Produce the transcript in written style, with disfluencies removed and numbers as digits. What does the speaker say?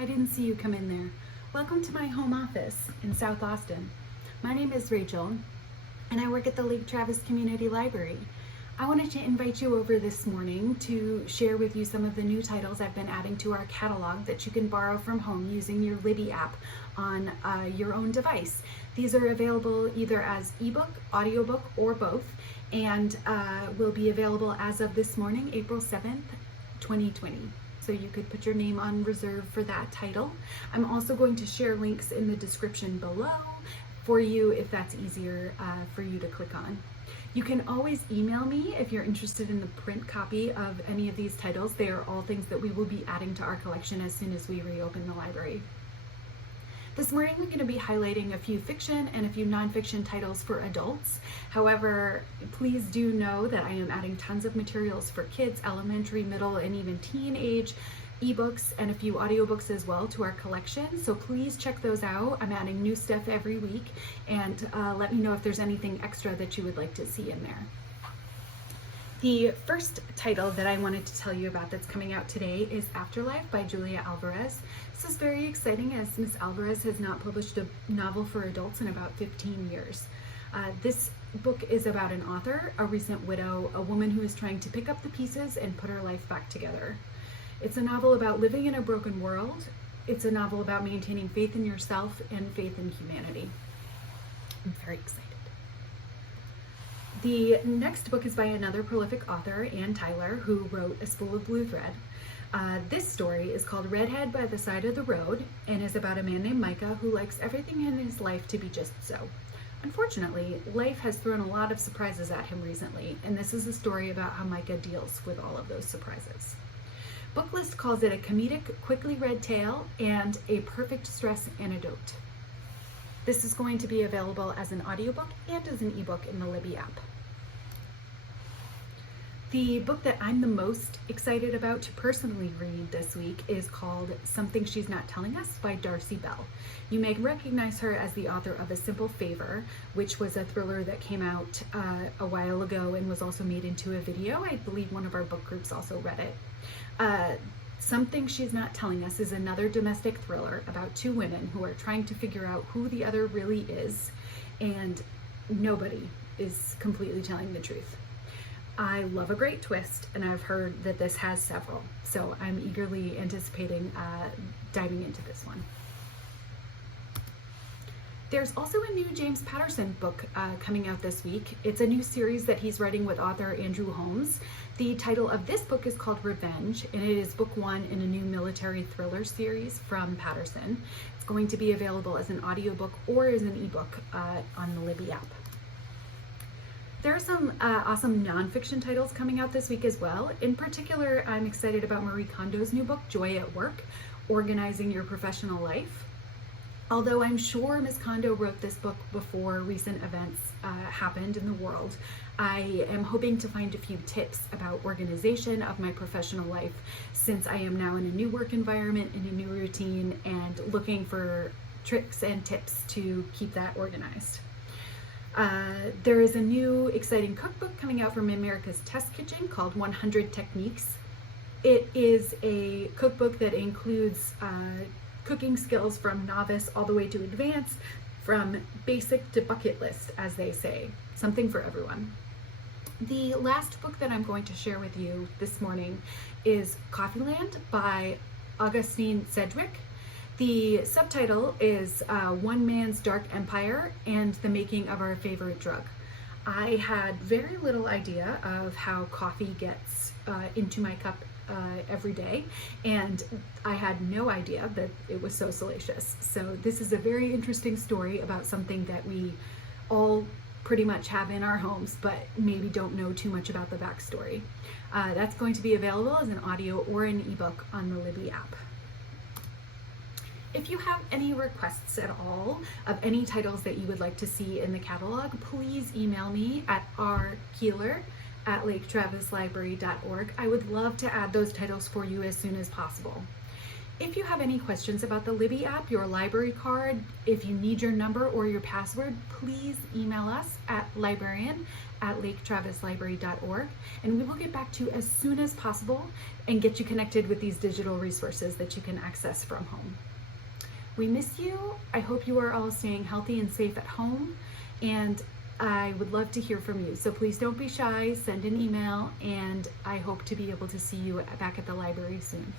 I didn't see you come in there. Welcome to my home office in South Austin. My name is Rachel, and I work at the Lake Travis Community Library. I wanted to invite you over this morning to share with you some of the new titles I've been adding to our catalog that you can borrow from home using your Libby app on your own device. These are available either as ebook, audiobook, or both, and will be available as of this morning, April 7th, 2020. So you could put your name on reserve for that title. I'm also going to share links in the description below for you if that's easier for you to click on. You can always email me if you're interested in the print copy of any of these titles. They are all things that we will be adding to our collection as soon as we reopen the library. This morning we're going to be highlighting a few fiction and a few nonfiction titles for adults. However, please do know that I am adding tons of materials for kids, elementary, middle, and even teenage, ebooks, and a few audiobooks as well to our collection. So please check those out. I'm adding new stuff every week, and let me know if there's anything extra that you would like to see in there. The first title that I wanted to tell you about that's coming out today is Afterlife by Julia Alvarez. This is very exciting as Miss Alvarez has not published a novel for adults in about 15 years. This book is about an author, a recent widow, a woman who is trying to pick up the pieces and put her life back together. It's a novel about living in a broken world. It's a novel about maintaining faith in yourself and faith in humanity. I'm very excited. The next book is by another prolific author, Anne Tyler, who wrote A Spool of Blue Thread. This story is called Redhead by the Side of the Road and is about a man named Micah who likes everything in his life to be just so. Unfortunately, life has thrown a lot of surprises at him recently, and this is a story about how Micah deals with all of those surprises. Booklist calls it a comedic, quickly read tale and a perfect stress antidote. This is going to be available as an audiobook and as an ebook in the Libby app. The book that I'm the most excited about to personally read this week is called Something She's Not Telling Us by Darcey Bell. You may recognize her as the author of A Simple Favor, which was a thriller that came out a while ago and was also made into a video. I believe one of our book groups also read it. Something She's Not Telling Us is another domestic thriller about two women who are trying to figure out who the other really is, and nobody is completely telling the truth. I love a great twist, and I've heard that this has several, so I'm eagerly anticipating diving into this one. There's also a new James Patterson book coming out this week. It's a new series that he's writing with author Andrew Holmes. The title of this book is called Revenge, and it is book one in a new military thriller series from Patterson. It's going to be available as an audiobook or as an ebook on the Libby app. There are some awesome nonfiction titles coming out this week as well. In particular, I'm excited about Marie Kondo's new book, Joy at Work, Organizing Your Professional Life. Although I'm sure Ms. Kondo wrote this book before recent events happened in the world, I am hoping to find a few tips about organization of my professional life since I am now in a new work environment, in a new routine, and looking for tricks and tips to keep that organized. There is a new exciting cookbook coming out from America's Test Kitchen called 100 Techniques. It is a cookbook that includes cooking skills from novice all the way to advanced, from basic to bucket list, as they say. Something for everyone. The last book that I'm going to share with you this morning is Coffeeland by Augustine Sedgewick. The subtitle is One Man's Dark Empire and the Making of Our Favorite Drug. I had very little idea of how coffee gets into my cup every day, and I had no idea that it was so salacious. So this is a very interesting story about something that we all pretty much have in our homes, but maybe don't know too much about the backstory. That's going to be available as an audio or an ebook on the Libby app. If you have any requests at all of any titles that you would like to see in the catalog, please email me at rkeeler@laketravislibrary.org. I would love to add those titles for you as soon as possible. If you have any questions about the Libby app, your library card, if you need your number or your password, please email us at librarian at laketravislibrary.org, and we will get back to you as soon as possible and get you connected with these digital resources that you can access from home. We miss you. I hope you are all staying healthy and safe at home, and I would love to hear from you. So please don't be shy, send an email, and I hope to be able to see you back at the library soon.